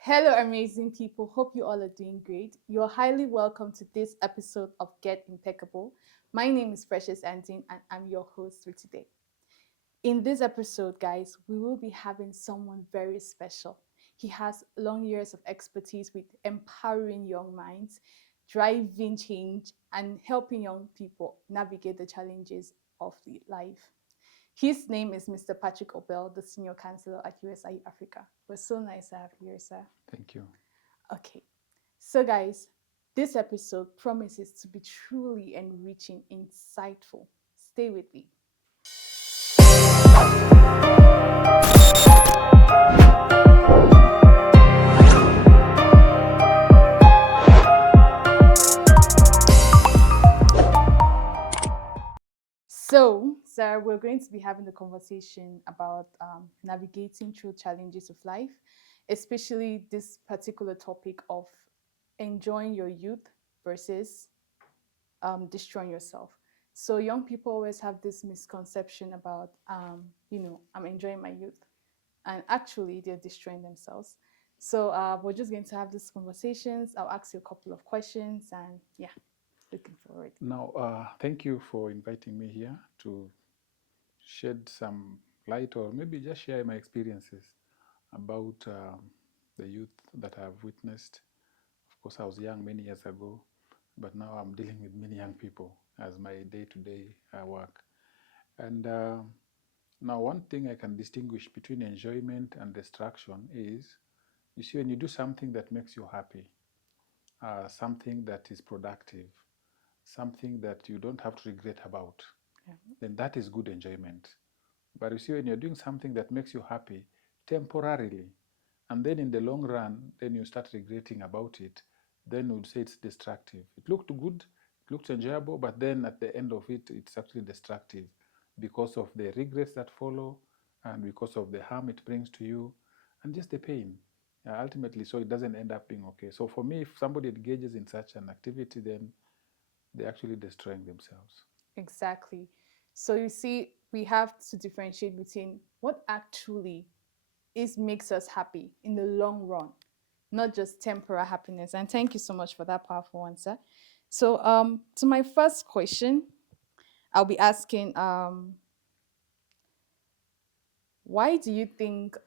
Hello, amazing people. Hope you all are doing great. You're highly welcome to this episode of Get Impeccable. My name is Precious Antin, and I'm your host for today. In this episode, guys, we will be having someone very special. He has long years of expertise with empowering young minds, driving change, and helping young people navigate the challenges of the life. His name is Mr. Patrick Obel, the Senior Counselor at USIE Africa. It was so nice to have you here, sir. Thank you. Okay, so guys, this episode promises to be truly enriching, insightful. Stay with me. So, sir, we're going to be having a conversation about navigating through challenges of life, especially this particular topic of enjoying your youth versus destroying yourself. So young people always have this misconception about, I'm enjoying my youth, and actually they're destroying themselves. So we're just going to have these conversations. I'll ask you a couple of questions, and yeah, looking forward. Now, thank you for inviting me here to shed some light or maybe just share my experiences about the youth that I've witnessed. Of course, I was young many years ago, but now I'm dealing with many young people as my day to day work. And now, one thing I can distinguish between enjoyment and distraction is you see, when you do something that makes you happy, something that is productive, something that you don't have to regret about, Yeah. then that is good enjoyment. But you see, when you're doing something that makes you happy temporarily, and then in the long run, then you start regretting about it, then you'd say it's destructive. It looked good, it looked enjoyable, but then at the end of it, it's actually destructive because of the regrets that follow and because of the harm it brings to you and just the pain. Ultimately, so it doesn't end up being okay. So for me, if somebody engages in such an activity, then they're actually destroying themselves. Exactly. So you see, we have to differentiate between what actually is makes us happy in the long run, not just temporary happiness. And thank you so much for that powerful answer. So to my first question, I'll be asking why do you think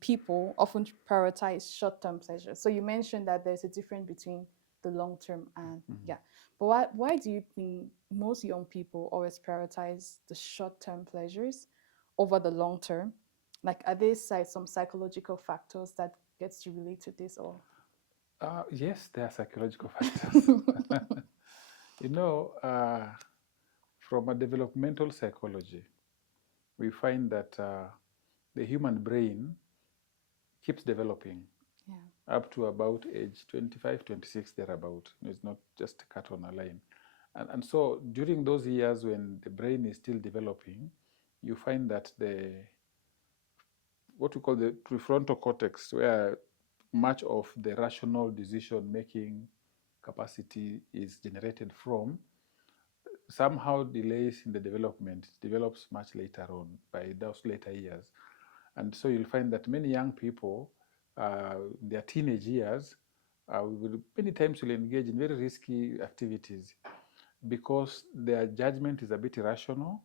people often prioritize short-term pleasure? So you mentioned that there's a difference between the long term and Mhm. yeah, but why do you think most young people always prioritize the short-term pleasures over the long term? Like, are there some psychological factors that gets you relate to this or? Yes, there are psychological factors. You know, from a developmental psychology, we find that the human brain keeps developing Yeah. up to about age 25, 26, thereabout. It's not just cut on a line. And so during those years when the brain is still developing, you find that the what we call the prefrontal cortex, where much of the rational decision making capacity is generated from, somehow delays in the development. It develops much later on by those later years. And so you'll find that many young people, in their teenage years, many times will engage in very risky activities because their judgment is a bit irrational,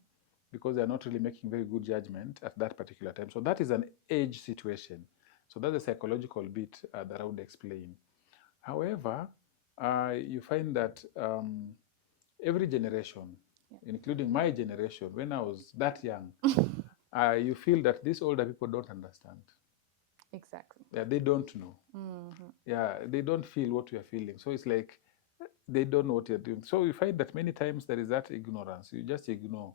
because they're not really making very good judgment at that particular time. So that is an age situation. So that's a psychological bit that I would explain. However, you find that every generation, including my generation, when I was that young, you feel that these older people don't understand. Exactly. Yeah, they don't know. Mm-hmm. Yeah, they don't feel what we are feeling. So it's like they don't know what you're doing. So we find that many times there is that ignorance. You just ignore.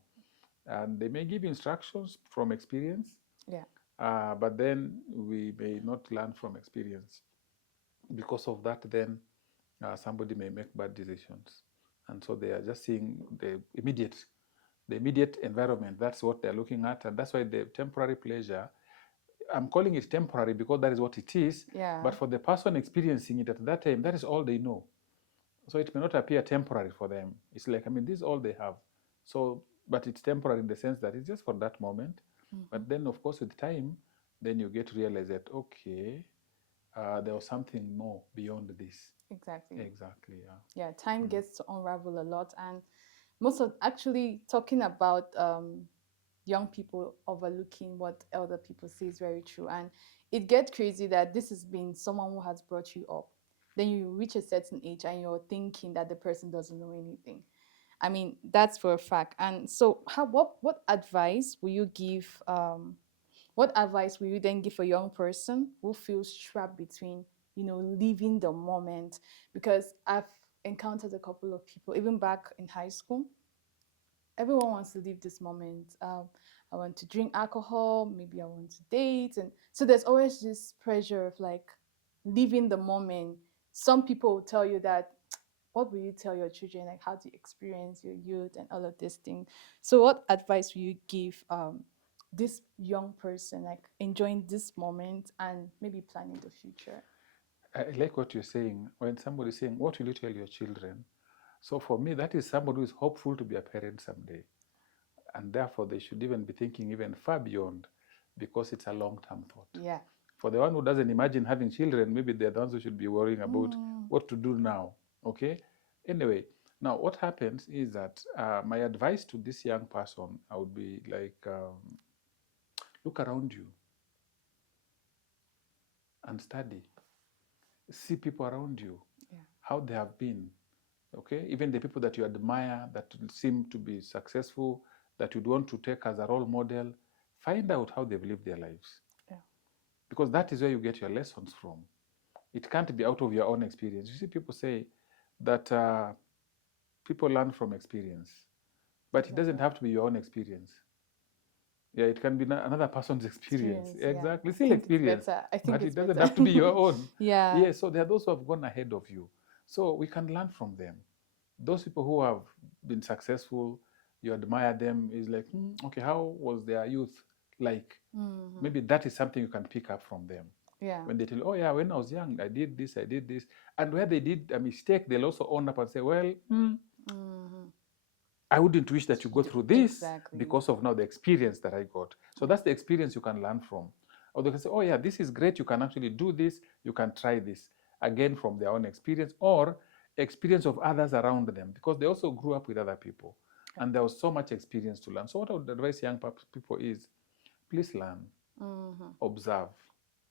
And they may give instructions from experience, Yeah. but then we may not learn from experience. Because of that, then somebody may make bad decisions. And so they are just seeing the immediate environment. That's what they're looking at. And that's why the temporary pleasure, I'm calling it temporary because that is what it is. Yeah. But for the person experiencing it at that time, that is all they know. So it may not appear temporary for them. It's like, I mean, this is all they have. So, but it's temporary in the sense that it's just for that moment. Mm-hmm. But then, of course, with time, then you get to realize that, okay, there was something more beyond this. Exactly. Exactly, yeah. Yeah, time Mm. gets to unravel a lot, and most of actually talking about young people overlooking what elder people say is very true. And it gets crazy that this has been someone who has brought you up. Then you reach a certain age and you're thinking that the person doesn't know anything. I mean, that's for a fact. And so, what advice will you give? What advice will you then give a young person who feels trapped between, living the moment? Because I've encountered a couple of people, even back in high school. Everyone wants to live this moment. I want to drink alcohol, maybe I want to date. And so there's always this pressure of like living the moment. Some people will tell you that, what will you tell your children, like how to experience your youth and all of these things? So what advice will you give this young person, like enjoying this moment and maybe planning the future? I like what you're saying. When somebody's saying, what will you tell your children? So for me, that is somebody who is hopeful to be a parent someday. And therefore, they should even be thinking even far beyond, because it's a long-term thought. Yeah. For the one who doesn't imagine having children, maybe they're the ones who should be worrying about Mm, what to do now. Okay? Anyway, now what happens is that my advice to this young person, I would be like, look around you and study. See people around you, yeah. how they have been. Okay? Even the people that you admire, that seem to be successful, that you'd want to take as a role model, find out how they've lived their lives. Yeah. Because that is where you get your lessons from. It can't be out of your own experience. You see, people say that people learn from experience, but it doesn't Exactly. have to be your own experience. Yeah, it can be another person's experience. Experience, yeah. Exactly, I still think it's experience, better. I think but it's it doesn't better. have to be your own. Yeah. Yeah, so there are those who have gone ahead of you. So we can learn from them. Those people who have been successful, you admire them, is like, okay, how was their youth like? Hmm. Maybe that is something you can pick up from them. Yeah. When they tell you, oh yeah, when I was young, I did this, I did this. And where they did a mistake, they'll also own up and say, well, Hmm. I wouldn't wish that you go through this Exactly. because of now the experience that I got. So Yeah. that's the experience you can learn from. Or they can say, oh yeah, this is great. You can actually do this. You can try this. Again, from their own experience or experience of others around them, because they also grew up with other people. Yeah. And there was so much experience to learn. So what I would advise young people is, please learn, Hmm. observe,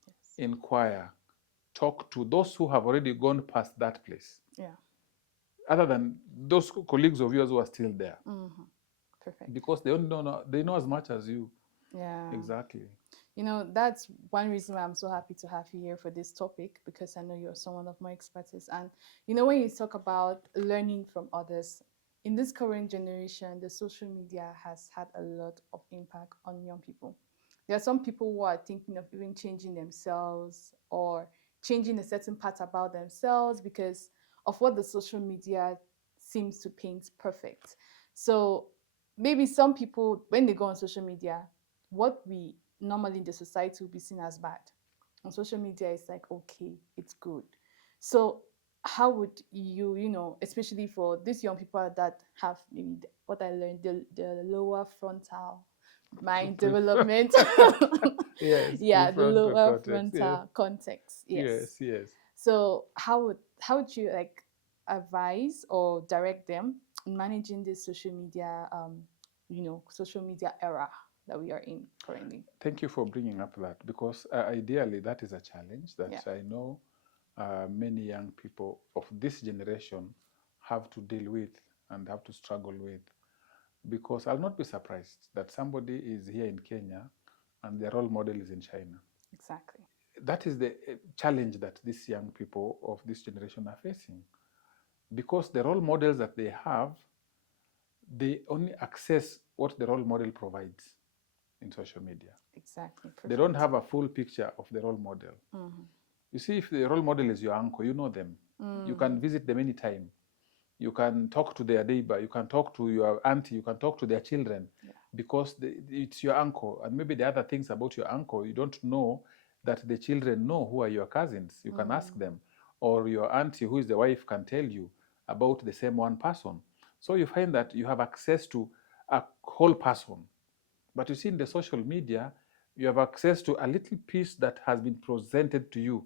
Yes. inquire, talk to those who have already gone past that place, Yeah. other than those colleagues of yours who are still there, Hmm. Perfect. because they only know, they know as much as you. Yeah. Exactly. That's one reason why I'm so happy to have you here for this topic, because I know you're someone of my expertise. And when you talk about learning from others, in this current generation, the social media has had a lot of impact on young people. There are some people who are thinking of even changing themselves or changing a certain part about themselves because of what the social media seems to paint perfect. So maybe some people, when they go on social media, what we normally in the society will be seen as bad, on social media it's like, okay, it's good. So how would you, especially for these young people that have maybe what I learned, the lower frontal mind development. Yes, Yeah, the prefrontal lower cortex. Yes, frontal context, yes. yes, yes. So how would you like advise or direct them in managing this social media era that we are in currently? Thank you for bringing up that, because ideally that is a challenge that Yeah. I know many young people of this generation have to deal with and have to struggle with. Because I'll not be surprised that somebody is here in Kenya and their role model is in China. Exactly. That is the challenge that these young people of this generation are facing, because the role models that they have, they only access what the role model provides in social media. Exactly. They don't Perfect. have a full picture of the role model. Mm-hmm. You see, if the role model is your uncle, you know them. You Mm-hmm. can visit them anytime. You can talk to their neighbor. You can talk to your auntie. You can talk to their children, Yeah. because it's your uncle. And maybe the other things about your uncle, you don't know that the children know who are your cousins. You can ask Mm-hmm. them. Or your auntie, who is the wife, can tell you about the same one person. So you find that you have access to a whole person. But you see, in the social media, you have access to a little piece that has been presented to you.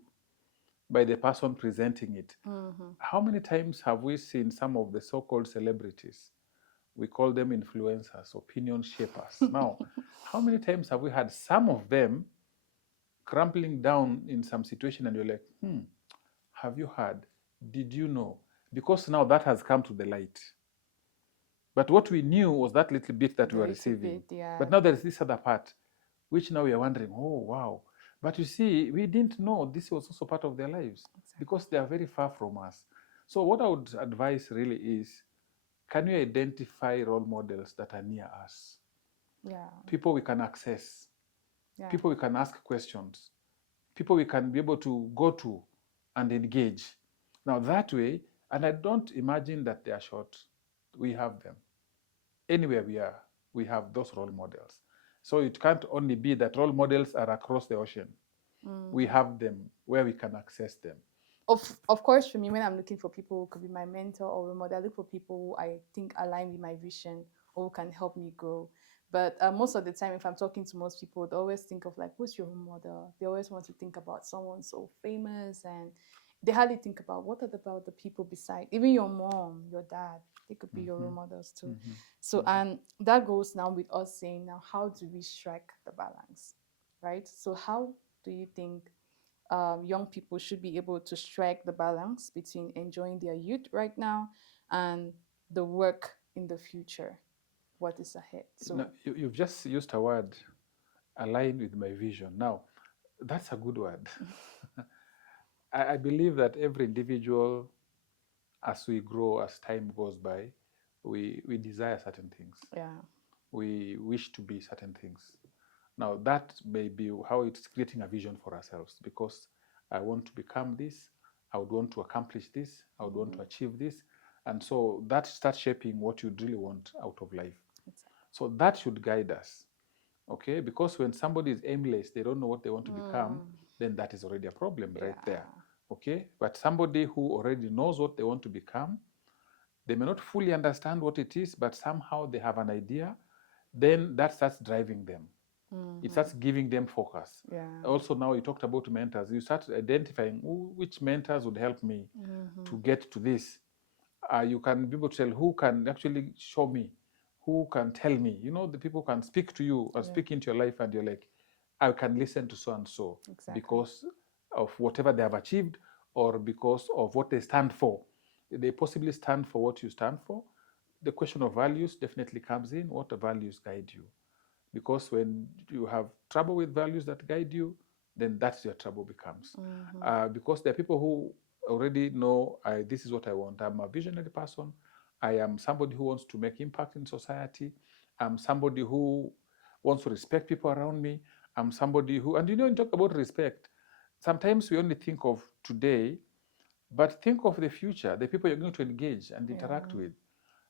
by the person presenting it. Mm-hmm. How many times have we seen some of the so-called celebrities? We call them influencers, opinion shapers. Now, how many times have we had some of them crumpling down in some situation and you're like, have you heard? Did you know? Because now that has come to the light. But what we knew was that little bit that The we were little receiving. bit, yeah. But now there is this other part, which now we are wondering, oh, wow. But you see, we didn't know this was also part of their lives Exactly. because they are very far from us. So, what I would advise really is, can we identify role models that are near us? Yeah. People we can access, Yeah. people we can ask questions, people we can be able to go to and engage. Now, that way, and I don't imagine that they are short, we have them. Anywhere we are, we have those role models. So it can't only be that role models are across the ocean. We have them where we can access them. Of course, for me, when I'm looking for people who could be my mentor or role model, I look for people who I think align with my vision or who can help me grow. But most of the time, if I'm talking to most people, they always think of like, who's your role model? They always want to think about someone so famous, and they hardly think about what are about the people beside. Even your mom, your dad, they could be your role models too. So, and that goes now with us saying, now, how do we strike the balance, right? So, how do you think young people should be able to strike the balance between enjoying their youth right now and the work in the future? What is ahead? Now, So, you've just used a word, align with my vision. Now, that's a good word. I believe that every individual, as we grow, as time goes by, we desire certain things. yeah. We wish to be certain things. Now, that may be how it's creating a vision for ourselves because I want to become this, I would want to accomplish this, I would want to achieve this. And so that starts shaping what you'd really want out of life. Exactly. So that should guide us, okay? Because when somebody is aimless, they don't know what they want to become, then that is already a problem right there, okay? But somebody who already knows what they want to become, they may not fully understand what it is, but somehow they have an idea, then that starts driving them. It starts giving them focus. Yeah. Also, now you talked about mentors. You start identifying which mentors would help me to get to this. You can be able to tell who can actually show me, who can tell me. You know, the people can speak to you or speak into your life, and you're like, I can listen to so and so Exactly. because of whatever they have achieved or because of what they stand for. They possibly stand for what you stand for. The question of values definitely comes in. What values guide you? Because when you have trouble with values that guide you, then that's your trouble becomes. Because there are people who already know, this is what I want. I'm a visionary person. I am somebody who wants to make impact in society. I'm somebody who wants to respect people around me. I'm somebody who, and you know, you talk about respect. Sometimes we only think of today, but think of the future, the people you're going to engage and interact with.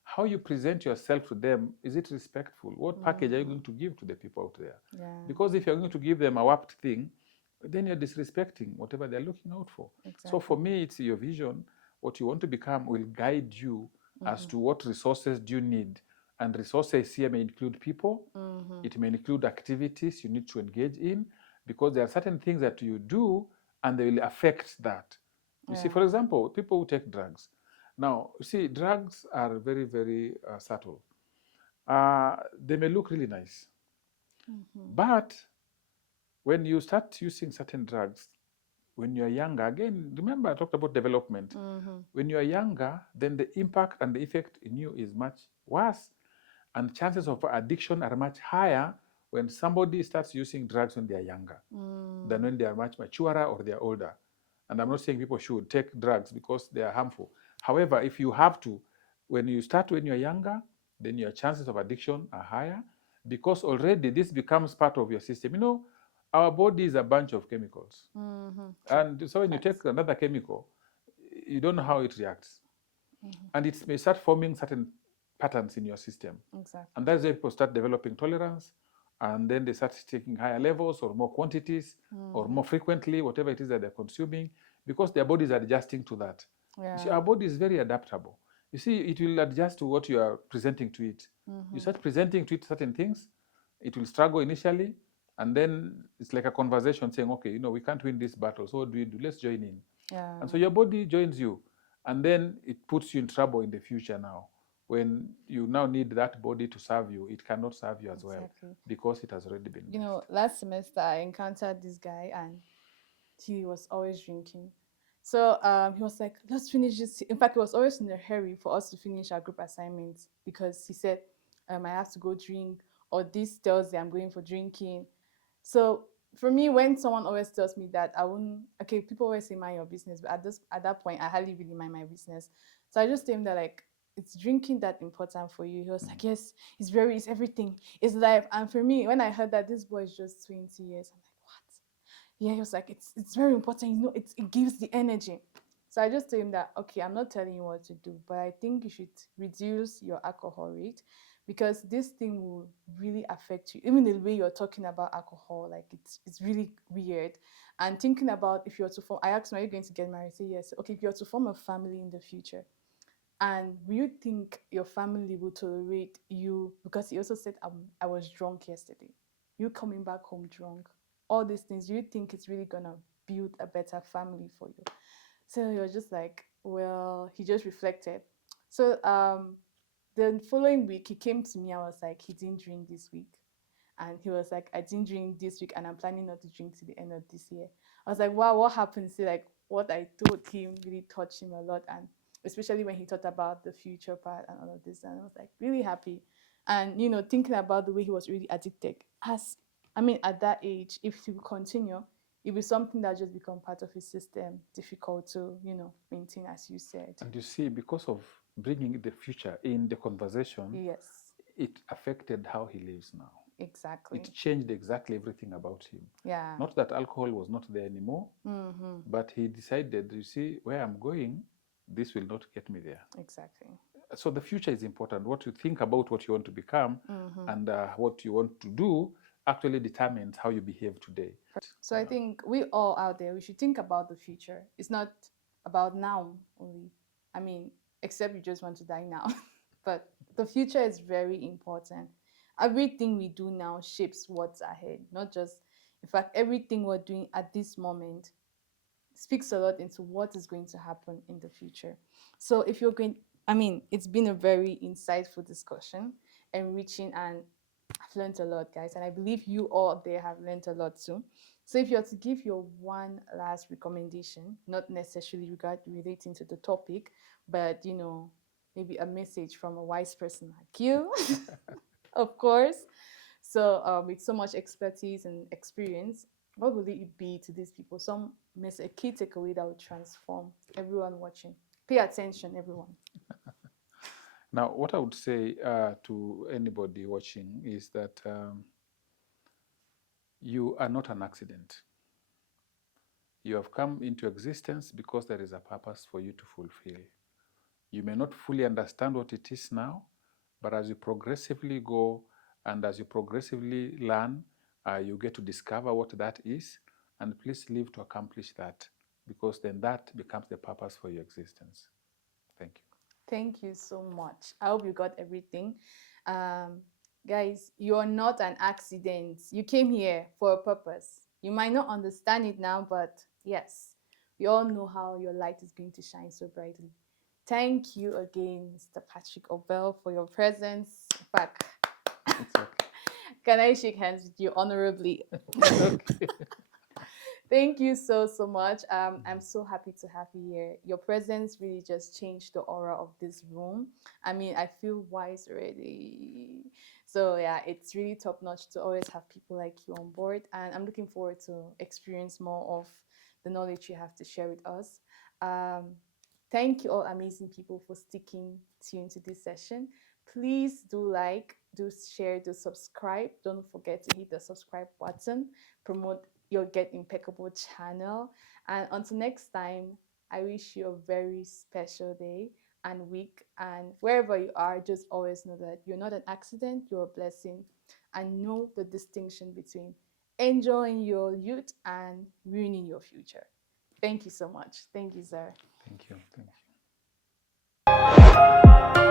How you present yourself to them, is it respectful? What package are you going to give to the people out there? Yeah. Because if you're going to give them a warped thing, then you're disrespecting whatever they're looking out for. Exactly. So for me, it's your vision. What you want to become will guide you as to what resources do you need. And resources here may include people, it may include activities you need to engage in, because there are certain things that you do and they will affect that. You see, for example, people who take drugs. Now, you see, drugs are very, very subtle. They may look really nice, but when you start using certain drugs, when you're younger, again, remember I talked about development. When you're younger, then the impact and the effect in you is much worse, and chances of addiction are much higher when somebody starts using drugs when they're younger than when they are much maturer or they're older. And I'm not saying people should take drugs because they are harmful. However, if you have to, when you start when you're younger, then your chances of addiction are higher because already this becomes part of your system. You know, our body is a bunch of chemicals. And so when you take another chemical, you don't know how it reacts. And it may start forming certain patterns in your system. Exactly. And that's where people start developing tolerance, and then they start taking higher levels or more quantities or more frequently, whatever it is that they're consuming, because their body is adjusting to that. You see, our body is very adaptable. You see, it will adjust to what you are presenting to it. You start presenting to it certain things, it will struggle initially, and then it's like a conversation saying, okay, you know, we can't win this battle, so what do we do? Let's join in. Yeah. And so your body joins you, and then it puts you in trouble in the future now. When you now need that body to serve you, it cannot serve you as well Exactly. because it has already been You messed. know, last semester I encountered this guy and he was always drinking. So he was like, let's finish this. In fact, he was always in a hurry for us to finish our group assignments because he said, I have to go drink, or this Thursday I'm going for drinking. So for me, when someone always tells me that, I won't. Okay, people always say mind your business, but at that point, I hardly really mind my business. So I just told him that like, it's drinking that important for you. He was like, yes, it's everything, it's life. And for me, when I heard that this boy is just 20 years, I'm like, what? Yeah, he was like, it's very important. You know, it gives the energy. So I just told him that okay, I'm not telling you what to do, but I think you should reduce your alcohol rate because this thing will really affect you. Even the way you're talking about alcohol, like it's really weird. And thinking about if you're to form, I asked him, are you going to get married? Say yes. Okay, if you're to form a family in the future, and will you think your family will tolerate you? Because he also said, I was drunk yesterday. You coming back home drunk. All these things, do you think it's really going to build a better family for you? So he was just like, well, he just reflected. So the following week, he came to me. I was like, he didn't drink this week. And he was like, I didn't drink this week and I'm planning not to drink to the end of this year. I was like, wow, what happened? See, like what I told him really touched him a lot. And especially when he thought about the future part and all of this. And I was like really happy. And, you know, thinking about the way he was really addicted. At that age, if he would continue, it will be something that just become part of his system, difficult to, maintain, as you said. And you see, because of bringing the future in the conversation, Yes, it affected how he lives now. exactly. It changed exactly everything about him. Yeah. Not that alcohol was not there anymore, but he decided, you see, where I'm going, this will not get me there. Exactly. So the future is important. What you think about what you want to become and what you want to do actually determines how you behave today. So I think we all out there, we should think about the future. It's not about now only. I mean, except you just want to die now. But the future is very important. Everything we do now shapes what's ahead, not just, in fact, everything we're doing at this moment speaks a lot into what is going to happen in the future. So if you're going, it's been a very insightful discussion, enriching, and I've learned a lot, guys, and I believe you all there have learned a lot too. So if you're to give your one last recommendation, not necessarily relating to the topic, but maybe a message from a wise person like you, of course. So with so much expertise and experience, what will it be to these people? A key takeaway that will transform everyone watching. Pay attention, everyone. Now, what I would say to anybody watching is that you are not an accident. You have come into existence because there is a purpose for you to fulfill. You may not fully understand what it is now, but as you progressively go and as you progressively learn, you get to discover what that is, and please live to accomplish that, because then that becomes the purpose for your existence. Thank you. Thank you so much. I hope you got everything. Guys, you're not an accident. You came here for a purpose. You might not understand it now, but yes, we all know how your light is going to shine so brightly. Thank you again, Mr. Patrick Obel, for your presence. In fact, can I shake hands with you honorably? Okay. Thank you so much. I'm so happy to have you here. Your presence really just changed the aura of this room. I feel wise already. So yeah, it's really top notch to always have people like you on board, and I'm looking forward to experience more of the knowledge you have to share with us. Um, Thank you all amazing people for sticking tuned to this session. Please do like, do share, do subscribe. Don't forget to hit the subscribe button. Promote your Get Impeccable channel. And until next time, I wish you a very special day and week. And wherever you are, just always know that you're not an accident, you're a blessing. And know the distinction between enjoying your youth and ruining your future. Thank you so much. Thank you, sir. Thank you. Thank you.